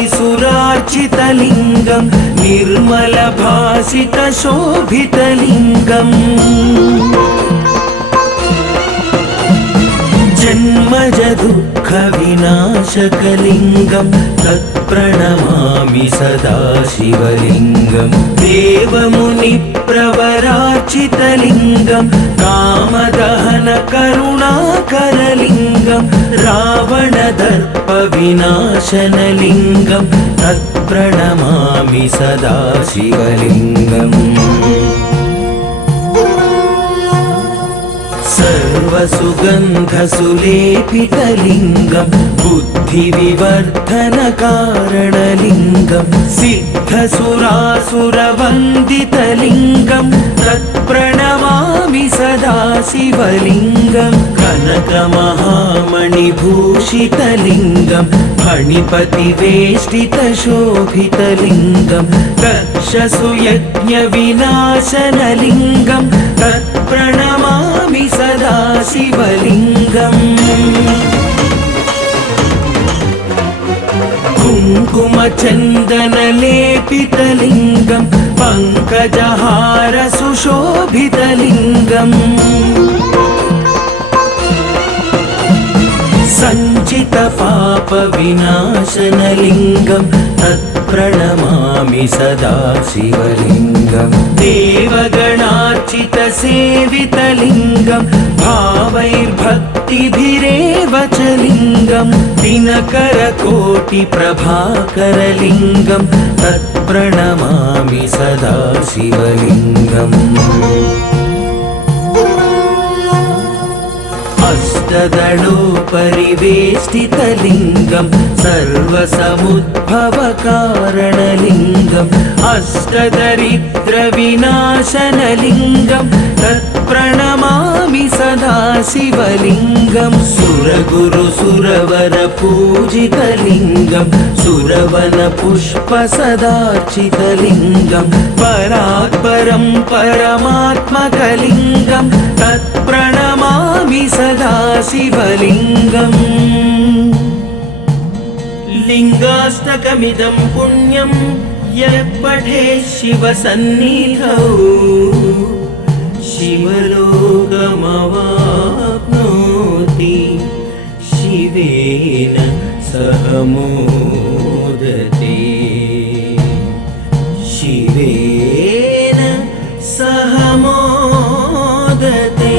त्रिपुरारिसुरार्चितलिङ्गं निर्मलभासितशोभितलिङ्गम् जन्मज दुःखविनाशकलिङ्गं तत्प्रणमामि सदा शिवलिङ्गं देवमुनिप्रवरार्चितलिङ्गं कामदहनकरुणाकरलिङ्गं रावणदर्पविनाशनलिङ्गं तत्प्रणमामि सदा शिवलिङ्गम् सर्वसुगन्धसुलेपितलिङ्गं बुद्धिविवर्धनकारणलिङ्गं सिद्धसुरासुरवन्दितलिङ्गं तत्प्रणमामि सदा शिवलिङ्गं कनकमहामणिभूषितलिङ्गं फणिपतिवेष्टितशोभितलिङ्गं दक्षसुयज्ञविनाशनलिङ्गं तत्प्रणमामि सदा शिवलिङ्गम् कुङ्कुमचन्दनलेपितलिङ्गं पङ्कजहारसुशोभितलिङ्गम् सञ्चितपापविनाशनलिङ्गं तत्प्रणमामि सदा शिवलिङ्गं देवगणार्चितसेवितलिङ्गं भावैर्भक्तिभिरेव च लिङ्गं दिनकरकोटिप्रभाकरलिङ्गं तत्प्रणमामि सदा शिवलिङ्गम् अष्टदलोपरिवेष्टितलिङ्गं सर्वसमुद्भवकारणलिङ्गम् अष्टदरिद्रविनाशनलिङ्गं तत्प्रणमामि सदा शिवलिङ्गं सुरगुरुसुरवरपूजितलिङ्गं सुरवनपुष्पसदार्चितलिङ्गं परात्परं परमात्मकलिङ्गं तत्प्रणमामि सदा शिवलिङ्गम् लिङ्गाष्टकमिदं पुण्यं यः पठेत् शिवसन्निधौ शिवलोकमवाप्नोति शिवेन सह मोदते शिवेन सह मोदते।